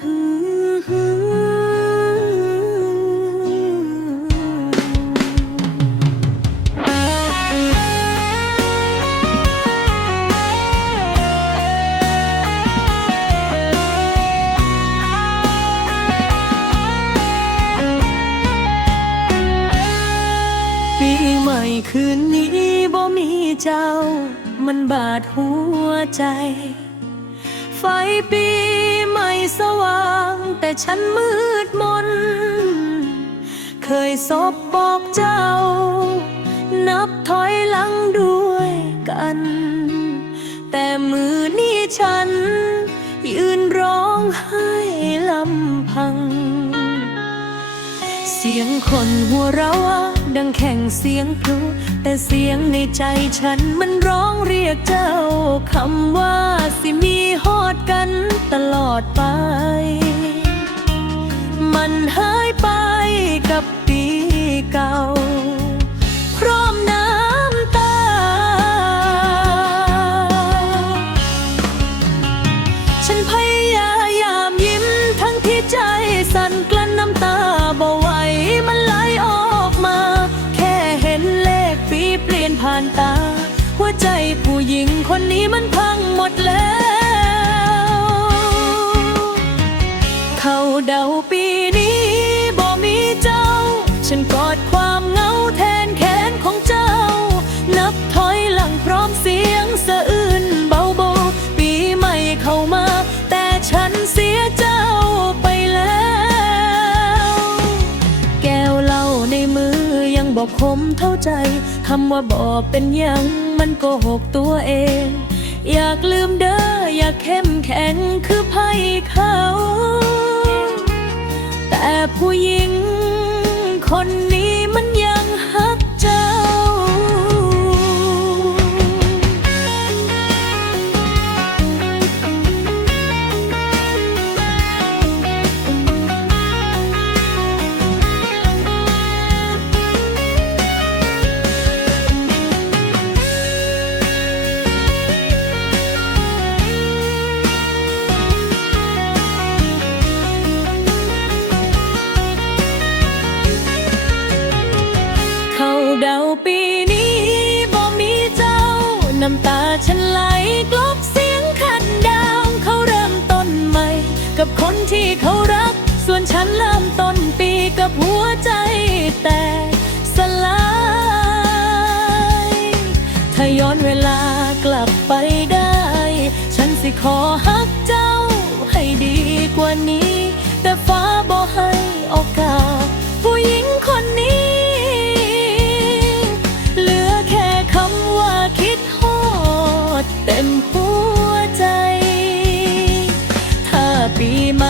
ปีใหม่คืนนี้บ่มีเจ้ามันบาดหัวใจไฟปีใหม่สว่างแต่ฉันมืดมนเคยสบบอกเจ้านับถอยหลังด้วยกันแต่มือนี้ฉันยืนร้องไห้ลำพังเสียงคนหัวเราะดังแข่งเสียงพลุแต่เสียงในใจฉันมันร้องเรียกเจ้าคำว่าสิมีฮอดกันตลอดไปมันหายไปกับปีเก่าพร้อมน้ำตาฉันพยายามยิ้มทั้งที่ใจสั่นกลั้นน้ำตาบ่ไหวมันไหลออกมาแค่เห็นเลขปีเปลี่ยนผ่านตาหัวใจผู้หญิงคนนี้มันพังหมดแล้วเข้าเดาปีนี้บ่มีเจ้าฉันกอดความเหงาแทนแขนของเจ้านับถอยหลังพร้อมเสียงสะอื้นเบาๆปีใหม่เข้ามาแต่ฉันเสียเจ้าไปแล้วแก้วเหล้าในมือยังบอกคมเท่าใจคำว่าบ่เป็นหยังมันโกหกตัวเองอยากลืมเด้ออยากเข้มแข็งคือไพ่เขาแต่ผู้หญิงคนนี้มันยังฮักเจ้าเดาปีนี้บ่มีเจ้าน้ำตาฉันไหลกลบเสียงคันดาวเขาเริ่มต้นใหม่กับคนที่เขารักส่วนฉันเริ่มต้นปีกับหัวใจแตกสลายถ้าย้อนเวลากลับไปได้ฉันสิขอฮักเจ้าให้ดีกว่านี้แต่ฟ้าบ่ให้โอกาสผู้หญิงคนนี้คิดฮอดเต็มหัวใจถ้าปีใหม่